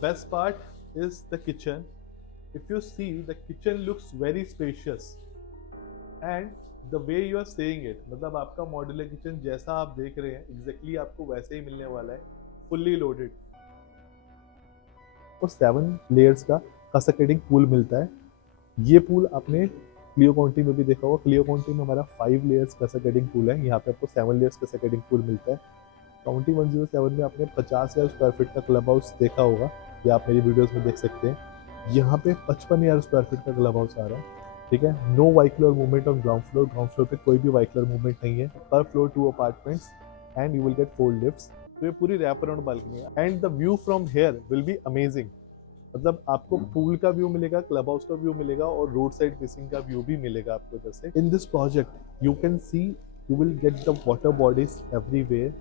best part is the kitchen. If you see, the kitchen looks very spacious and the way you are saying it, मतलब आपका modular kitchen जैसा आप देख रहे हैं exactly आपको वैसे ही मिलने वाला है, फुल्ली लोडेड। और 7 लेयर्स का कैस्केडिंग पूल मिलता है। ये पूल आपने क्लियो काउंटी में भी देखा होगा। क्लियो काउंटी में हमारा 5 लेयर्स कैस्केडिंग पूल है, यहाँ पे आपको 7 लेयर्स कैस्केडिंग पूल मिलता है। काउंटी 107 में आपने 50,000 स्क्वायर फीट का क्लब हाउस देखा होगा, ये आप मेरी वीडियोस में देख सकते हैं। यहाँ पे 55,000 स्क्वायर फीट का क्लब हाउस आ रहा है, ठीक है। No vehicular movement on ground floor, ground floor पे कोई भी वाइकुलर मूवमेंट नहीं है। पर floor 2 apartments and you will get 4 lifts. तो ये पूरी रैप अराउंड बालकनी है and the view from here will be amazing. मतलब आपको पूल का व्यू मिलेगा, क्लब हाउस का व्यू मिलेगा और रोड साइड फेसिंग का व्यू भी मिलेगा आपको इधर से। इन this project you can see, you will get the water bodies everywhere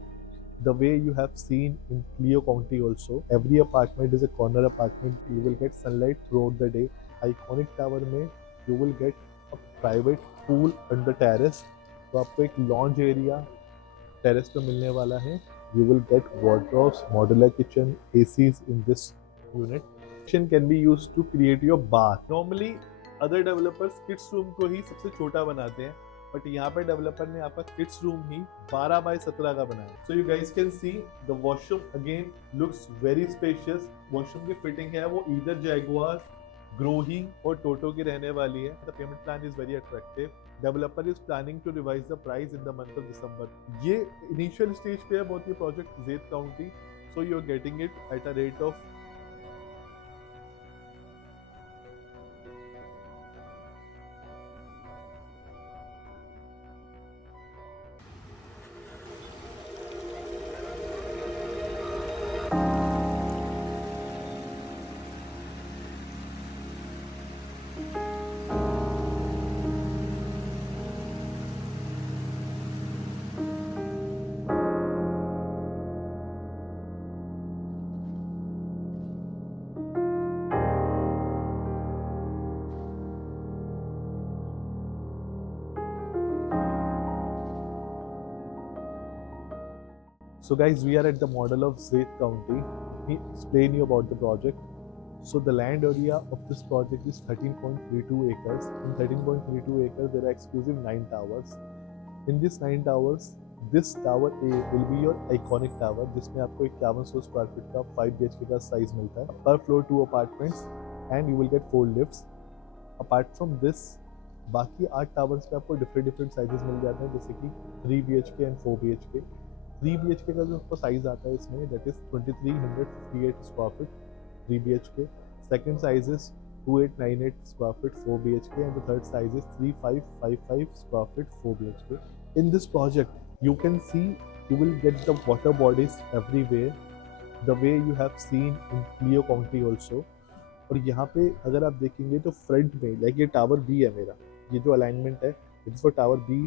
the way you have seen in Clio County also. Every apartment is a corner apartment. You will get sunlight throughout the day. Iconic Tower में you will get a private pool on the terrace. तो आपको एक lounge area terrace पे मिलने वाला है। You will get wardrobes, modular kitchen, ACs in this unit. Kitchen can be used to create your bar. Normally other developers kids room को ही सबसे छोटा बनाते हैं, बट यहाँ पे डेवलपर ने आपका किड्स रूम ही 12 बाय 17 का बनाया। So you guys can see the washroom again looks very spacious. Washroom की फिटिंग है वो इधर जैगुआर, ग्रोही और टोटो की रहने वाली है। The payment plan is very attractive. Developer is planning to revise the price in the month of December. ये इनिशियल स्टेज पे है बहुत, ये project Z County. So you are getting it at a rate of So guys, we are at the model of Zayt County. Let me explain you about the project. So the land area of this project is 13.32 acres. In 13.32 acres, there are exclusive 9 towers. In these 9 towers, this tower A will be your iconic tower, जिसमें आपको 5100 square feet का 5 BHK का size मिलता है। पर floor 2 apartments and you will get 4 lifts. Apart from this बाकी 8 towers पे आपको डिफरेंट साइजेस मिल जाते हैं, जैसे कि 3 BHK एंड 4 BHK। 3 BHK का जो आपको साइज आता है इसमें that is 2358 square feet 3 BHK। Second size is 2898 square feet 4 BHK and the third size is 3555 square feet 4 BHK। In this project you can see, you will get the water bodies everywhere the way you have seen in Clio County also। और यहाँ पे अगर आप देखेंगे तो front में like ये tower B है मेरा, ये जो अलाइनमेंट है it is for tower B,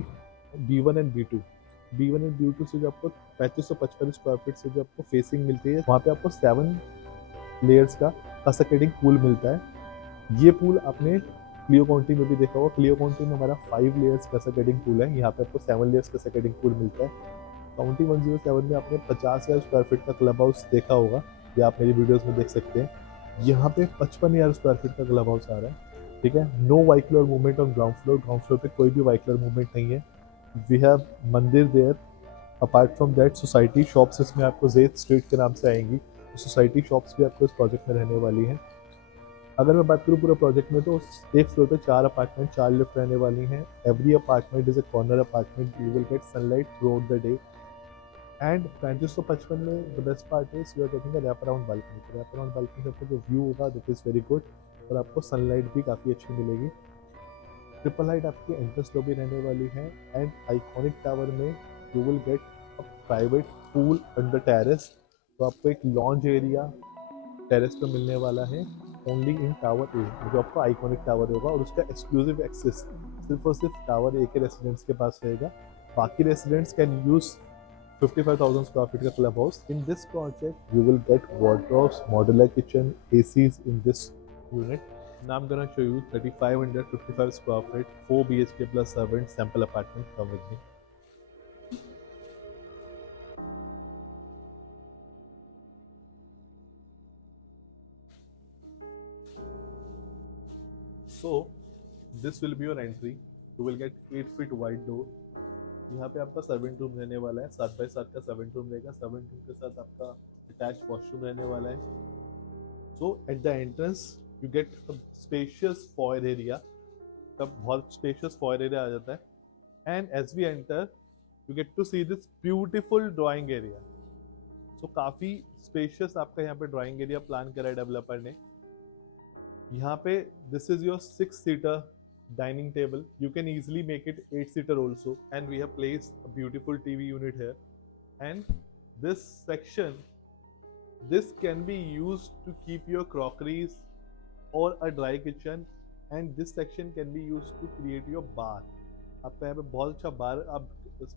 B1 and B2। B1 and B2 से जो आपको 3555 स्क्वायर फीट से जो आपको फेसिंग मिलती है, वहाँ पे आपको 7 लेयर्स का कैस्केडिंग पूल मिलता है। ये पूल आपने क्लियो काउंटी में भी देखा होगा। क्लियो काउंटी में हमारा 5 लेयर्स कैस्केडिंग पूल है, यहाँ पे आपको 7 लेयर्स कैस्केडिंग पूल मिलता है। काउंटी 107 में आपने 50,000 स्क्वायर फीट का क्लब हाउस देखा होगा, ये आप मेरी वीडियोस में देख सकते हैं। यहाँ पे 55,000 स्क्वायर फीट का क्लब हाउस आ रहा है, ठीक है। No vehicular movement on ground floor, ground floor पे कोई भी वाइकुलर मूवमेंट नहीं है। We have mandir there. Apart from that society shops इसमें आपको ज़ेद स्ट्रीट के नाम से आएंगी, सोसाइटी शॉप्स भी आपको इस प्रोजेक्ट में रहने वाली हैं। अगर मैं बात करूँ पूरे प्रोजेक्ट में तो एक फ्लोर पे 4 अपार्टमेंट 4 लिफ्ट रहने वाली हैं। Every apartment is a corner apartment, you will get sunlight throughout the day. And 3555 में the best part is you are getting a wrap around balcony. Wrap around balcony से आपको जो view होगा that is very good और आपको sunlight भी काफ़ी अच्छी मिलेगी। ट्रिपल हाइट आपकी एंट्रेंस लॉबी रहने वाली है एंड आइकॉनिक टावर में you will get a private pool on the terrace. तो आपको एक लॉन्ज एरिया टेरेस पे मिलने वाला है ओनली इन टावर ए, जो आपका आइकॉनिक टावर होगा और उसका एक्सक्लूसिव एक्सेस सिर्फ और सिर्फ टावर ए के रेसिडेंट्स के पास रहेगा। बाकी residents can use 55,000 square feet का club house. In this project you will get wardrobes, modular kitchen, ACs in this unit. Now I'm gonna show you 3,555 square feet 4 BHK plus servant sample apartment. Come with me. So this will be your entry. You will get 8 feet wide door. यहाँ पे आपका servant room रहने वाला है, 7x7 का servant room रहेगा. Servant room के साथ आपका अटैच वॉशरूम रहने वाला है. So at the entrance you get a spacious foyer area. तब बहुत spacious foyer area आ जाता है. And as we enter you get to see this beautiful drawing area. So काफी spacious आपका यहाँ पे drawing area प्लान करा है डेवलपर ने. यहाँ पे this is your 6-seater dining table. You can easily make it 8-seater also, and we have placed a beautiful TV unit here. And this section, this can be used to keep your crockeries or a dry kitchen, and this section can be used to create your bar. आपका यहाँ पे बहुत अच्छा बार आप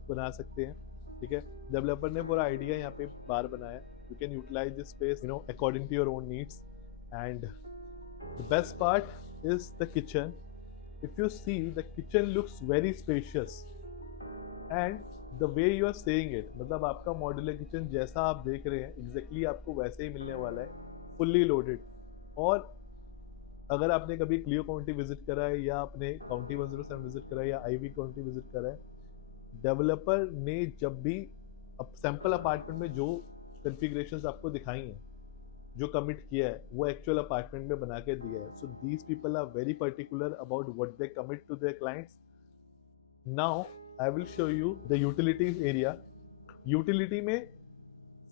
बना सकते हैं. ठीक है, डेवलपर ने पूरा आइडिया यहाँ पे बार बनाया. You can utilize this space, according to your own needs. And the best part is the kitchen. If you see, the kitchen looks very spacious, and the way you are saying it, मतलब आपका modular kitchen जैसा आप देख रहे हैं exactly आपको वैसे ही मिलने वाला है, fully loaded. और अगर आपने कभी क्लियो काउंटी विजिट करा है या आपने काउंटी 107 विजिट करा है या आईवी काउंटी विजिट करा है, डेवलपर ने जब भी सैम्पल अपार्टमेंट में जो कॉन्फ़िगरेशंस आपको दिखाई हैं, जो कमिट किया है, वो एक्चुअल अपार्टमेंट में बना के दिया है. So these people are very particular about what they commit to their clients. Now I will show you the utilities area. Utility में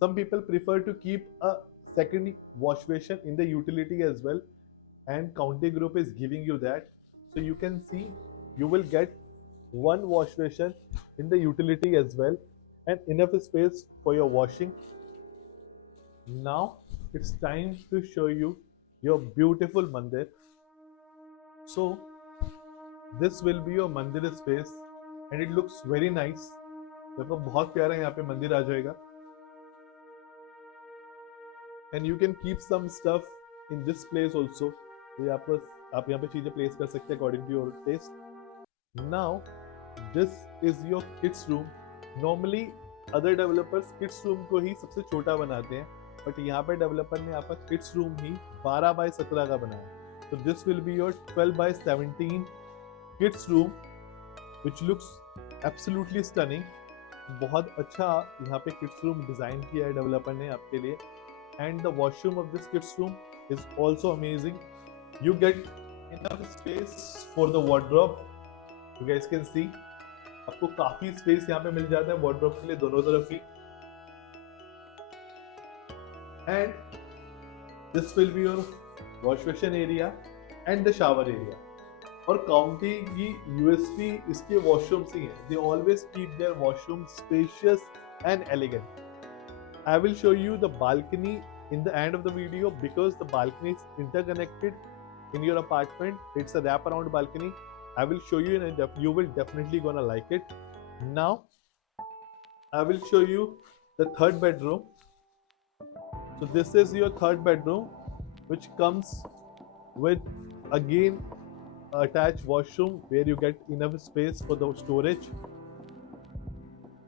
some people prefer to keep a second wash basin in the utility as well, and County Group is giving you that. So you can see you will get one wash basin in the utility as well, and enough space for your washing. Now it's time to show you your beautiful mandir. So this will be your mandir space, and it looks very nice. देखो बहुत प्यारा यहाँ पे मंदिर आ जाएगा. And you can keep some stuff in this place also. तो आप यहाँ पे चीजें प्लेस कर सकते हैं according to your taste. Now this is your kids room. Normally other developers kids room को ही सबसे छोटा बनाते हैं, बट यहाँ पे डेवलपर ने आपका किड्स रूम ही 12x17 का बनाया. तो this will be your 12x17 kids room which looks absolutely stunning. बहुत अच्छा यहाँ पे किड्स रूम डिजाइन किया है डेवलपर ने आपके लिए. And the washroom of this kids room is also amazing. You get enough space for the wardrobe. You guys can see, आपको काफी स्पेस यहाँ पे मिल जाता है वार्डरोब के लिए दोनों तरफ ही. And this will be your wash basin area and the shower area. और काउंटी की यूएसपी इसके वॉशरूम्स ही हैं. They always keep their washroom spacious and elegant. I will show you the balcony in the end of the video because the balcony is interconnected in your apartment. It's a wrap-around balcony. I will show you and you will definitely gonna like it. Now I will show you the third bedroom. So this is your third bedroom, which comes with again attached washroom where you get enough space for the storage.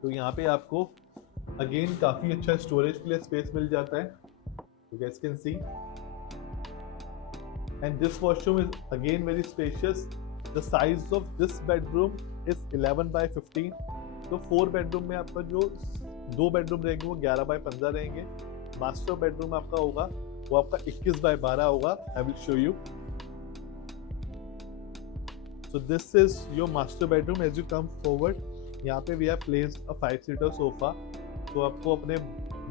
तो यहाँ पे आपको again काफी अच्छा storage के लिए space मिल जाता है. You guys can see. And this washroom is again very spacious. The size of this bedroom is 11x15. तो 4 bedroom में आपका जो 2 bedroom रहेंगे वो 11x15 रहेंगे. मास्टर बेडरूम आपका होगा वो आपका 21x12 होगा. I will show you. So this is your master bedroom. As you come forward, यहाँ पे we have placed a 5-seater sofa. तो आपको अपने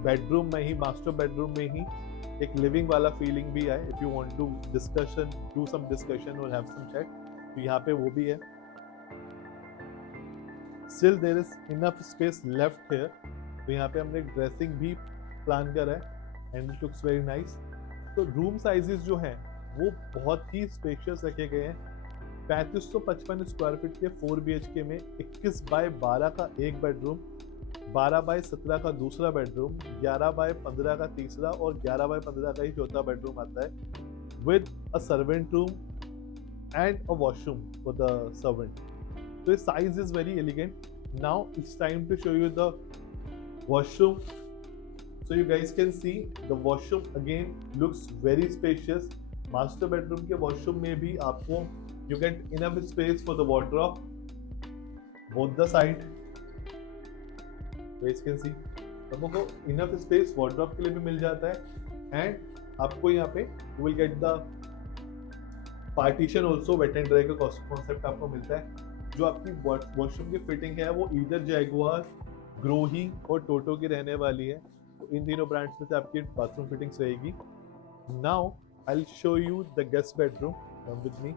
बेडरूम में ही, मास्टर बेडरूम में ही एक लिविंग वाला फीलिंग भी आए. If you want to do some discussion और हैव सम चैट, तो यहाँ पे वो भी है. Still there is enough space left here. तो यहाँ पे हमने ड्रेसिंग भी प्लान करा है and it looks very nice. तो रूम साइजेस जो हैं वो बहुत ही स्पेशियस रखे गए हैं. 3555 स्क्वायर फीट के 4 BHK में 21x12 का एक बेडरूम, 12x17 का दूसरा बेडरूम, 11x15 का तीसरा और 11x15 का ही चौथा बेडरूम आता है, with a servant room and a washroom for the servant. तो size is very elegant. Now it's time to show you the washroom. So you guys can see the washroom again looks very spacious. Master bedroom के washroom में भी आपको You get enough space for the wardrobe, both the side. As you can see, आपको enough space wardrobe के लिए भी मिल जाता है, and आपको यहाँ पे you will get the partition also wet and dry का concept आपको मिलता है। जो आपकी वॉशरूम की फिटिंग है वो इधर जैगुआर, ग्रोही और टोटो की रहने वाली है। तो इन तीनों ब्रांड्स में से आपकी बाथरूम फिटिंग्स रहेगी। Now I will show you the guest bedroom, come with me.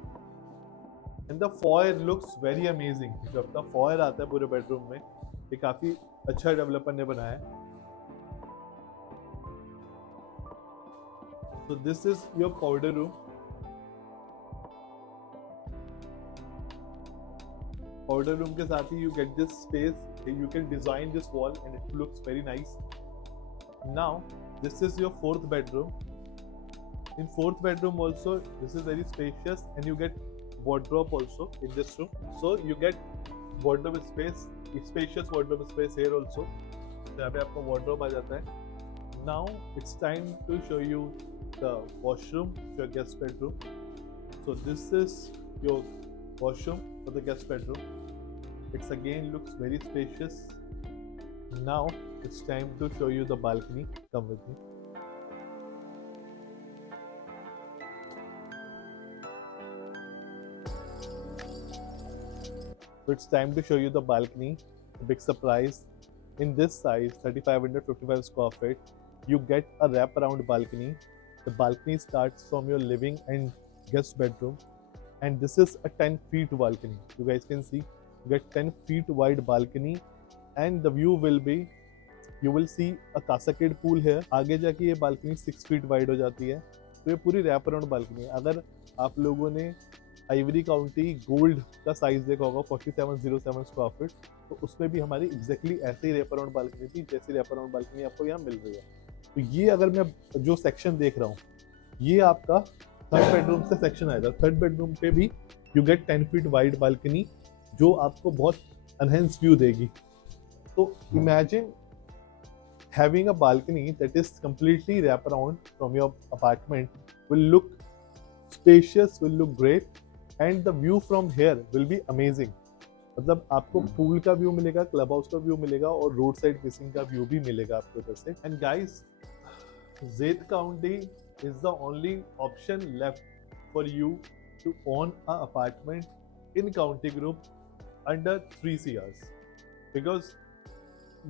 And the foyer looks very amazing. जो आपका फॉयर आता है पूरे बेडरूम में, ये काफी अच्छा डेवलपर ने बनाया है। So this is your powder room. Powder room के साथ ही you get this space. You can design this wall and it looks very nice. Now this is your fourth bedroom. In fourth bedroom also this is very spacious and you get wardrobe also in this room. So you get wardrobe space, spacious wardrobe space here also. यहाँ पे आपका wardrobe आ जाता है. Now it's time to show you the washroom, your guest bedroom. So this is your washroom for the guest bedroom. It's again looks very spacious. Now it's time to show you the balcony. Come with me. So it's time to show you the balcony. Big surprise. In this size, 3555 square feet, you get a wraparound balcony. The balcony starts from your living and guest bedroom, and this is a 10 feet balcony. You guys can see, you get 10 feet wide balcony, and the view will be, you will see a cascade pool here. आगे जाके ये balcony 6 feet wide हो जाती है। तो ये पूरी wrap around balcony है। अगर आप लोगों ने आइवरी काउंटी गोल्ड का साइज देखा होगा 4707 स्क्वायर फीट, तो उसमें भी हमारी एग्जैक्टली ऐसे ही रैप अराउंड बालकनी थी जैसी रैप अराउंड बालकनी आपको यहाँ मिल रही है। तो ये अगर मैं जो सेक्शन देख रहा हूँ, ये आपका थर्ड बेडरूम से सेक्शन आएगा। थर्ड बेडरूम पे भी you get 10 feet wide balcony जो आपको बहुत एनहेंस व्यू देगी। तो imagine having a balcony that is completely wrap around from your apartment will look spacious, will look great, and the view from here will be amazing. मतलब आपको pool का view मिलेगा, club house का view मिलेगा और road side facing का view भी मिलेगा आपको इधर से। And guys, Zayed County is the only option left for you to own a apartment in County Group under 3 CRs, because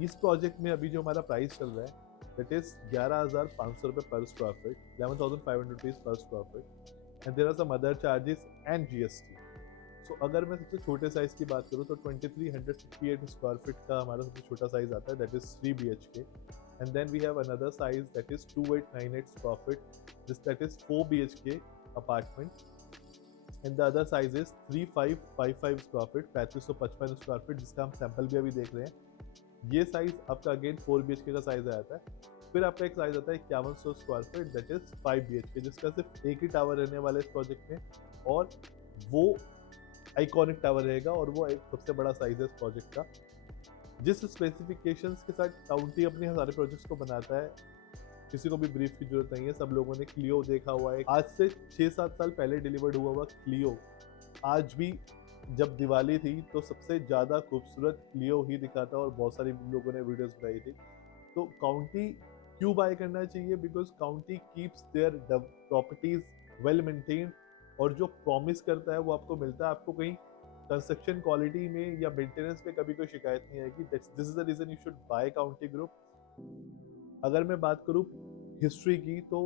इस प्रोजेक्ट में अभी जो हमारा प्राइस चल रहा है दैट इज 11,500 रुपये per square feet, 11,500 rupees per square feet, and there are some other charges and GST. So अगर मैं सबसे छोटे साइज की बात करूँ तो 2368 स्क्वायर फीट का हमारा सबसे छोटा साइज आता है, that is 3 BHK, and then we have another size that is 2898 square feet, that is 4 BHK apartment, and the other size is 3555 square feet, 3555 square feet, जिसका हम सैंपल भी अभी देख रहे हैं। ये साइज आपका अगेन 4 BHK का साइज आता है। फिर आपका एक साइज आता है 5100 square feet, that is 5 BHK, जिसका सिर्फ एक ही टावर रहने वाला है इस प्रोजेक्ट में, और वो आइकॉनिक टावर रहेगा और वो एक सबसे बड़ा साइज है इस प्रोजेक्ट का। जिस स्पेसिफिकेशंस के साथ काउंटी अपने सारे प्रोजेक्ट्स को बनाता है, किसी को भी ब्रीफ की जरूरत नहीं है। सब लोगों ने क्लियो देखा हुआ है, आज से 6-7 साल पहले डिलीवर्ड हुआ क्लियो आज भी जब दिवाली थी तो सबसे ज़्यादा खूबसूरत क्लियो ही दिखा था और बहुत सारे लोगों ने वीडियोस बनाई थी। तो काउंटी क्यों बाय करना चाहिए? Because county keeps their properties well maintained, और जो प्रॉमिस करता है वो आपको मिलता है। आपको कहीं कंस्ट्रक्शन क्वालिटी में या मेंटेनेंस में कभी कोई शिकायत नहीं आएगी। This is the reason you should buy County Group. अगर मैं बात करूँ हिस्ट्री की, तो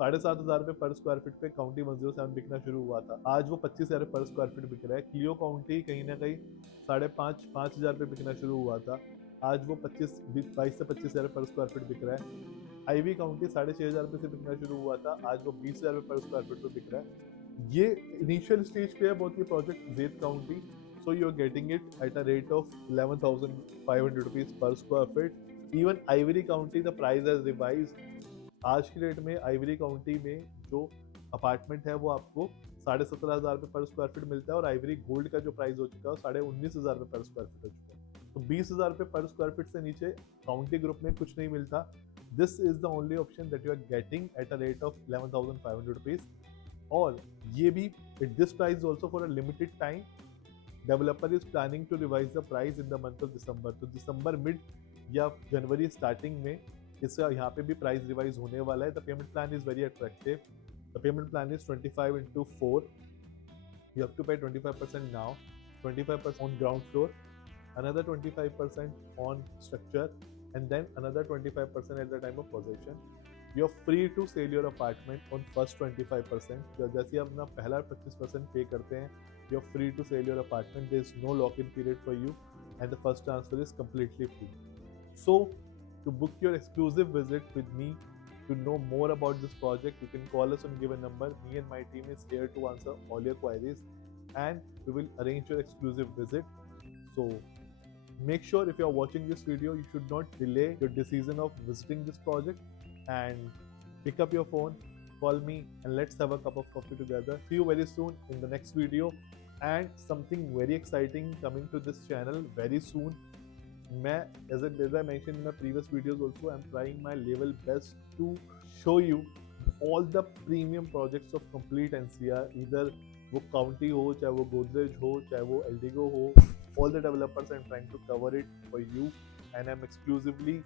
7,500 रुपये पर स्क्वायर फीट पे काउंटी 107 बिकना शुरू हुआ था। आज वो 25,000 पर स्क्वायर फीट बिक रहा है। क्लियो काउंटी कहीं ना कहीं 5,500 रुपये बिकना शुरू हुआ था, आज वो 22 से 25,000 पर स्क्वायर फीट बिक रहा है। आईवी काउंटी 6,500 रुपये से बिकना शुरू हुआ था, आज वो 20,000 रुपये पर स्क्वायर फीट पे बिक रहा है। ये इनिशियल स्टेज पे है बहुत ये project Zed County. So you are getting it at a rate of 11,500 rupees per square feet. Even Ivory County the price has revised. आज की डेट में आइवरी काउंटी में जो अपार्टमेंट है वो आपको 17,500 रुपये पर स्क्वायर फीट मिलता है, और आइवरी गोल्ड का जो प्राइस हो चुका है 19,500 रुपये पर स्क्वायर फीट हो चुका है। तो 20,000 रुपये पर स्क्वायर फीट से नीचे काउंटी ग्रुप में कुछ नहीं मिलता। This is the only option that you are getting at a rate of 11,500 rupees. और ये भी at this price also for a limited time. Developer is planning to revise the price in the month of December. तो दिसंबर mid या जनवरी starting में इसका यहाँ पे भी प्राइस रिवाइज होने वाला है. The payment plan is very attractive. The payment plan is 25 into 4. You have to pay 25% now, 25% on ground floor, another 25% on structure, and then another 25% at the time of possession. You're free to sell your apartment on first 25%. जैसे आप अपना पहला 25% पे करते हैं, you're free to sell your apartment. There is no lock-in period for you, and the first transfer is completely free. So, to book your exclusive visit with me, to know more about this project, you can call us on given number. Me and my team is here to answer all your queries, and we will arrange your exclusive visit. So make sure if you are watching this video, you should not delay your decision of visiting this project, and pick up your phone, call me, and let's have a cup of coffee together. See you very soon in the next video, and something very exciting coming to this channel very soon. As I mentioned in my previous videos also, I'm trying my level best to show you all the premium projects of complete NCR, either वो county हो, चाहे वो गोदरेज हो, चाहे वो एल्डिगो हो. All the developers I'm trying to cover it for you, and I'm exclusively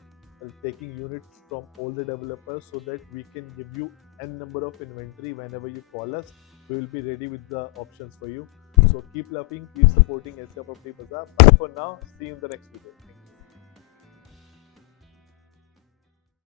taking units from all the developers so that we can give you n number of inventory. Whenever you call us, we will be ready with the options for you. So keep loving, keep supporting SR Property Bazaar. Bye for now. See you in the next video.